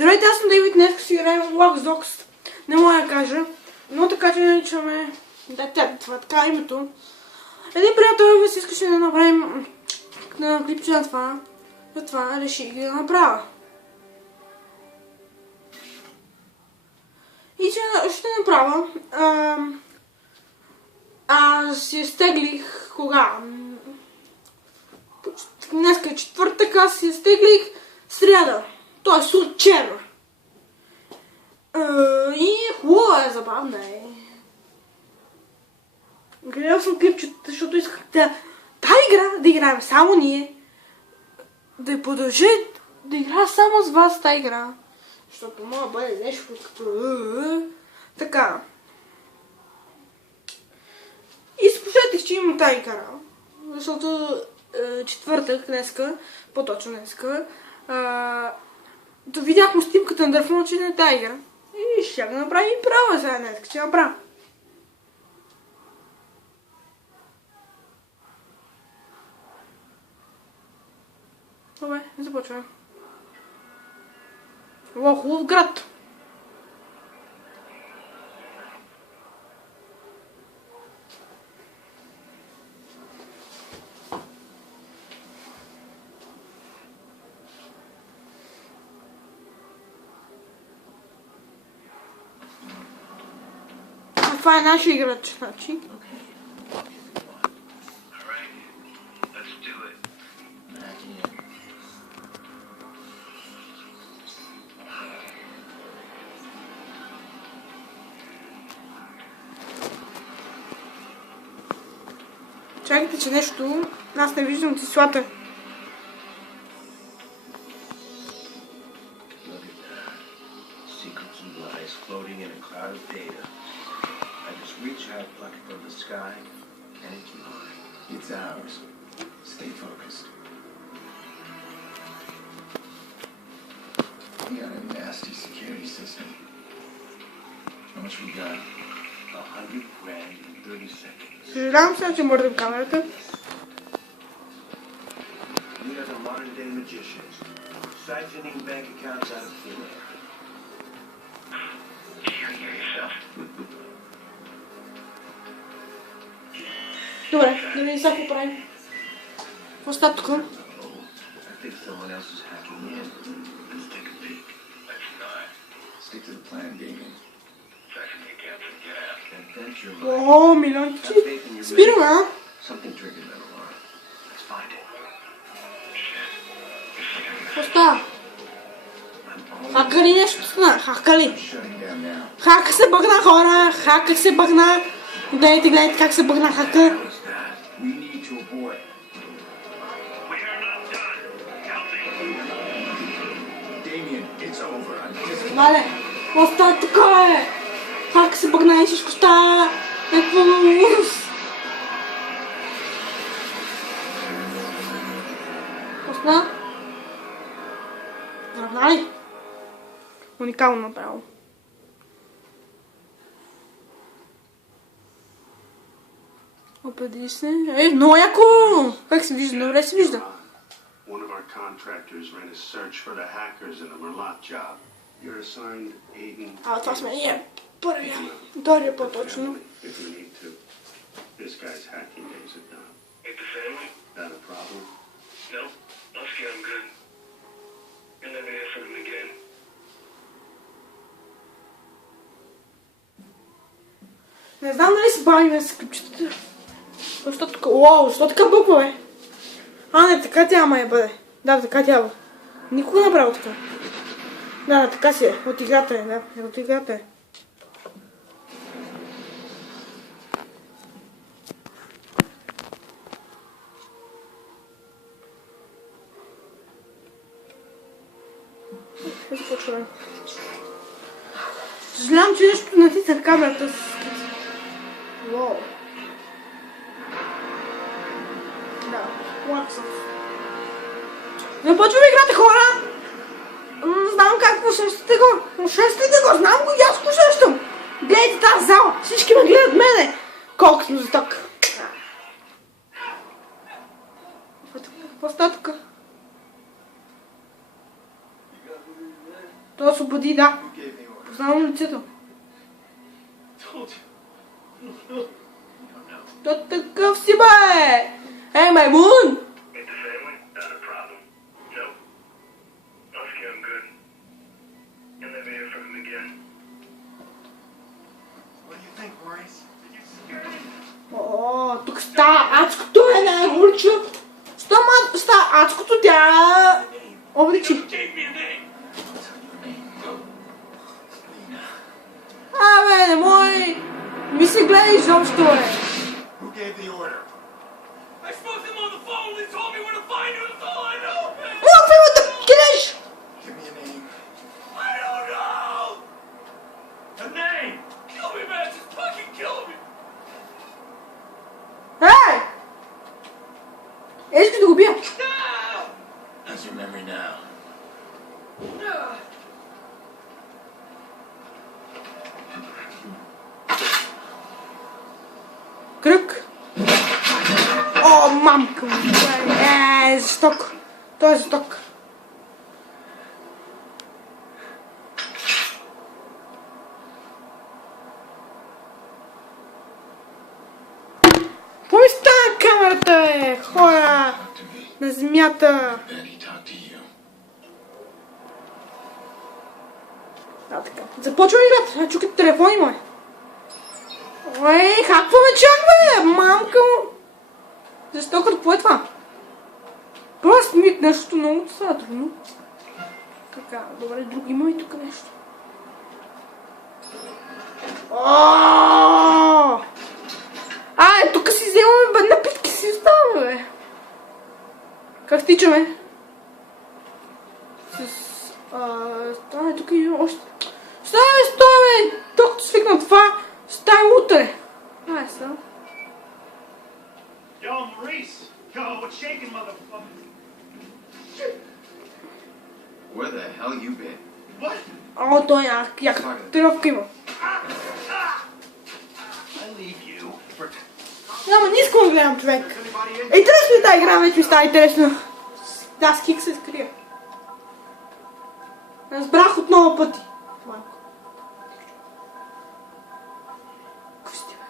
Здравейте, аз съм Дейвид, днес си играем в Watch Dogs. Не мога да кажа, но така че наричаме... Да, това така е името. Един приятел си искаше да направим клипче на това. Затова реших да направя. И че ще направя... Аз си изтеглих кога? Днеска е четвъртък, аз си изтеглих сряда. Т.е. от вчера. И хубаво е, забавна е. Гледал съм клипчета, защото исках да... Тази игра да играем само ние. Да я продължа да играя само с вас тази игра. Защото мога да бъде нещо като... Така. И спошлете, че имам тази игра. Защото четвъртък днеска, по-точно днеска, да видяхме снимката на Дърфно, че не е тази игра. И ще го направим и права сега днеска, ще направя. Добре, започваме. О, хубав град! Това е нашия играч, значи. Чакайте, че нещо... Аз не виждам числата. Reach out, pluck it from the sky, and it's mine. It's ours. Stay focused. We got a nasty security system. How much we got? 100 grand in 30 seconds. Съжалявам се, че мърдам камерата. We are the modern day magicians, siphoning bank accounts out of thin air. You hear yourself? Добре, да видим сега какво правим. Какво става тук? О, милиончи. Спираме, а? Какво става? Хака ли нещо стана? Хака ли? Хака се бъгна, хора! Хака се бъгна! Гледайте как се бъгна хака! Вале, какво става тук, бе? Хак се бъгна и всичко става някакво ужас. Какво става? Здравна ли? Уникално направо. Опреди се. Много яко! Как се вижда? Добре се вижда. One of our contractors ran a search for the hackers in the Merlot job. You're assigned Aiden. Това сме ние. Първия. Втория по-точно. If you need to. This guy's hacking days are done. Ain't the family? That a problem? No. I'll see I'm good. You'll never hear from him again. Не знам дали се бавим с клипчетата. Защо така? Уау, защо така бъква, бе? Не, така тя май бъде. Да, така тя бе. Никога не правил така. Да, така си е. От играта е, да. От играта е. Започваме. Съжалявам, че нещо натиснах камерата с... Уау. Да, лаксъв. Започваме играта, хора! Знам как посещате го. Посещате го, знам го и аз посещам. Гледайте тази зала, всички ме гледат мене. Колко съм за ток. Какво става тук? Той освободи, да. Who gave the order? Познавам лицето. Told you. You don't know. То такъв си, бе! Ей, маймун! Meet the family? Not a problem. No. Husky, I'm good. You'll never hear from him again. What do you think, Maurice? Did you scare him? О, тук става адското е на Гулчо. Става адското, тя обличи. Gave me a name! Абе, не мой! Ми се гледай изобщо, бе. Who gave the order? I spoke to him on the phone. They told me where to find you. That's all I know, man. Опи ме да кидаш! Give me a name. I don't know. A name. Kill me, man. Just fucking kill me. Ей! Искаш да го бия? Ah! How's your memory now? Ah! Кръг. О, мамка му. Жесток. Той е жесток. Кой стана камерата, бе? Хора Talk to me. на земята. Then he talked to you. А, така. Започваме играта. Чукат телефони, мой. Ой, какво ме чак, бе? Мамка му. Защо какво е това? Просто миг нещо много става трудно. Така, добре, друго има и тук нещо. Тук си вземаме бе, напитки си остава, бе. Как тичаме? Стане тук и още. Стой, бе! Докато свикна това, стане утре. Ай, сега. Yo, Maurice! Yo, what's shaking, motherfucker? Where the hell you been? What? О, той яка тръвка има. I leave you for... Няма, не искам да гледам, човек. Anybody in? Интересно ли тази игра, вече ми става интересно. Да, с кик се скрия. Разбрах от много пъти. Малко. Какви сте, бе?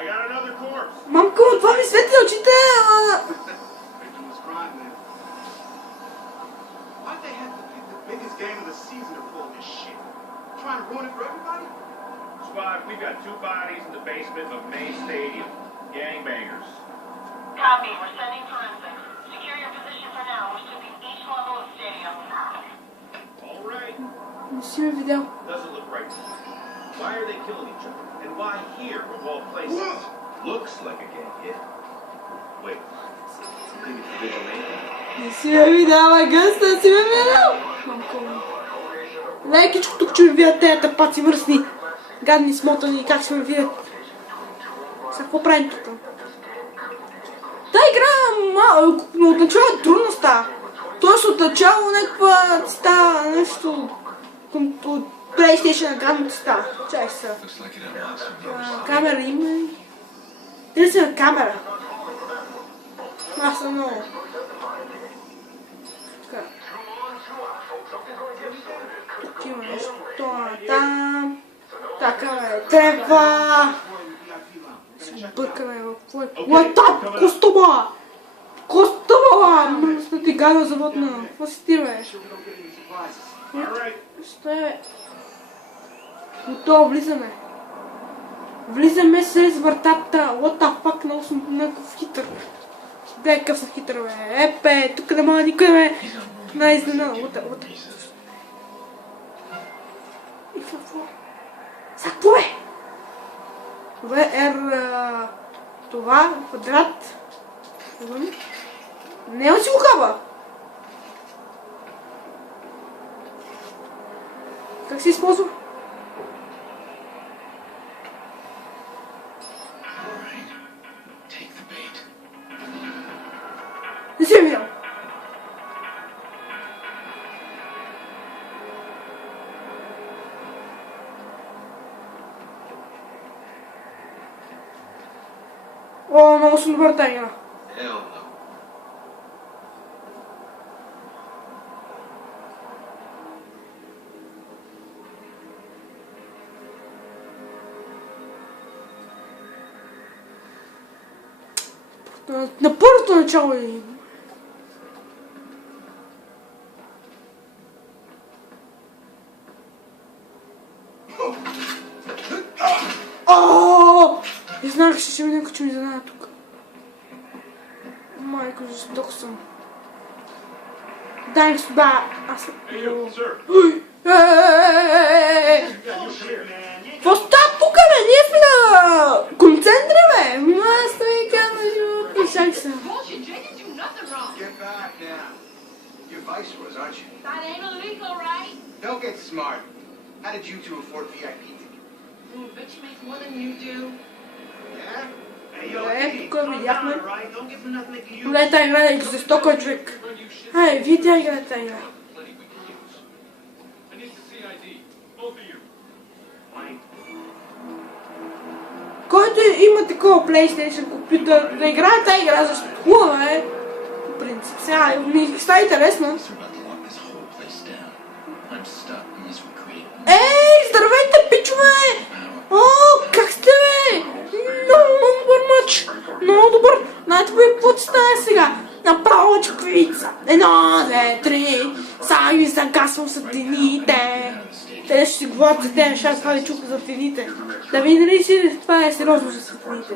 I got another corpse. Мамка, това ми светли очите. Victimless crime, man. Why'd they have to pick the biggest game of the season to pull this shit? Trying to ruin it for everybody? Squad, we've got 2 bodies in the basement of May Stadium. Gangbangers. Copy. We're sending forensics. Secure your position for now. We're sweeping each level of stadium. All right. Не си ме видял. Doesn't look right. Why are they killing each other? And why here, of all places? Looks like a gang hit. Wait. Think it's vigilante? Не си ме видял, бе, гъста, не си ме видял. Мамка му. Лекичко тук, че ме видят тези тъпаци мръсни. Гадни, смотани, как ще ме видят. Сега, какво правим тук? Та игра от начало е трудно става. Тоест от начало някаква става нещо от PlayStation гадното става. Чай сега. Looks like it unlocks from the other side. Камера има ли? Търсим камера. Аз съм много. Така. Тук има нещо. Това там. Така бе, трябва. Бъркаме в кой? Лата, костома! Костома! Мръсна ти гадна заводна. Какво си ти, бе? Стой, бе. Готово, влизаме. Влизаме с вратата. What the fuck, много съм някакъв хитър. Гледай какъв съм хитър, бе. Епе, тук да мога никой, бе. Най-изненада. What? И какво? Сега, какво, бе? VR... Това, квадрат. Не си го хаба. Как се използва? Take the bait. Не си я видял. О, много съм добър тази игра. Hell no. На първото начало е. И знах, че ще ми че ми занада тук. Майко, жесток съм. Дай господа, аз съм... Hey, you, sir. Какво става тук, бе? Ние сме на концентри, бе! Маста ми казва живота, чак се. Bullshit, Jay didn't do nothing wrong. Get back now. You're vice was, aren't you? That ain't illegal, right? Don't get smart. How did you two afford VIP ticket? Bet you make more than you do. Yeah? Hey, yo, Е, hey, тук calm видяхме. down, right? Don't get for nothing making you. Гледай тази игра, да жестока човек. Ай, вие тя играе тази игра. Plenty we can use. I need to see ID. Both of you. Който има такова PlayStation компютър, да играе тази игра, защото хубава е. По принцип, сега ми става интересно. They're about to lock this whole place down. I'm to stop the misery created. Ей, здравейте, пичове! О, как сте, бе? Много добър мач! Много добър! Знаете ли какво ти стане сега? Направо чеквица! 1, 2, 3, сега ви загасвам сателите! Те ще си говорят за тези неща, това ви чуха за сателите. Да видите ли си, това е сериозно за сателите.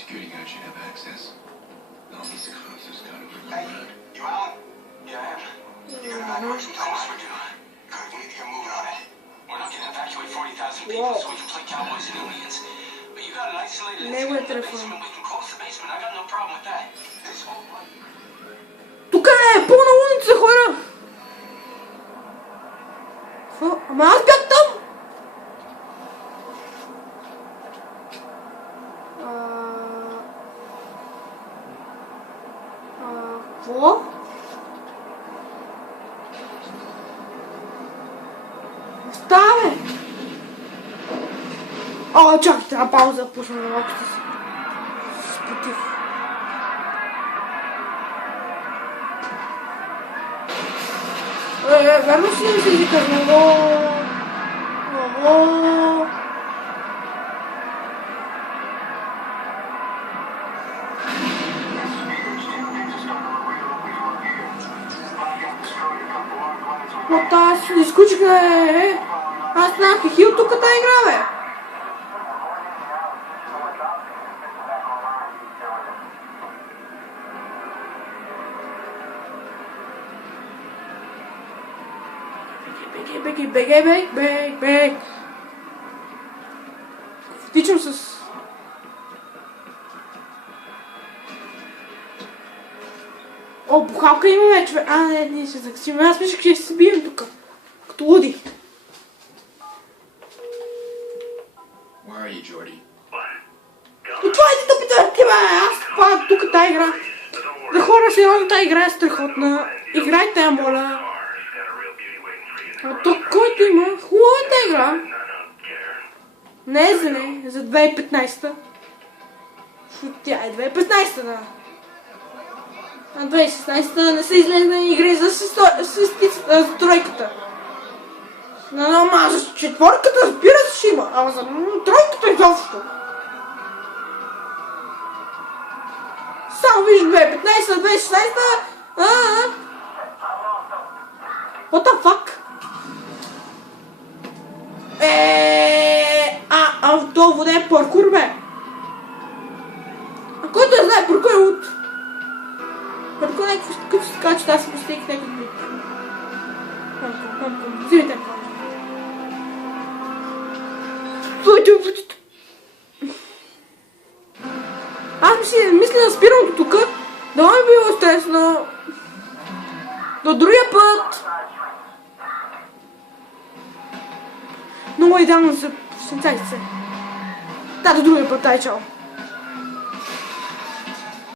Security guard should have access. All these cops just gotta be Hey, around. you out? Yeah, I am. You got evacuation plans? We do. Good, we need to get moving on it. We're not gonna evacuate 40,000 people so we can play cowboys and Indians. But you got an isolated incident in the basement. We can close the basement. I got no problem with that. This whole place. Тук е пълна улица, хора! Ама аз бях там! Какво? Оставе! О, чакай, трябва пауза да пушна на лапите си. Спотих. Верно си не си викаш, What аз не изключих на аз нямах хил тук тази игра, бе. Бег. Втичам с... О, бухалка има вече. А, не, ние ще заксим. Аз мислях, че ще се бием тук. Като луди. Where are you, Jordy? И това е да питам ти, бе. Аз това тук тази игра. За хора сериозно тази игра е страхотна. Играйте я, моля. А то който има, хубава е тази игра. Не е зеле, за 2015-та. Защото тя е 2015-та, да. А 2016-та не са излезли игри за тройката. Ама за четворката разбира се ще има, ама за тройката изобщо. Само виж 2015-та, 2016-та. What the fuck? Това вода е паркур, бе. А който да знае, паркур е луд. Паркур е като се казва, че аз си постигнах някакъв бит. Мамко, взимайте това. Аз мисля да спирам до тук. Да ми било стресно. До другия път. Много идеално за сенцайце. Да, до другия път, ай, чао.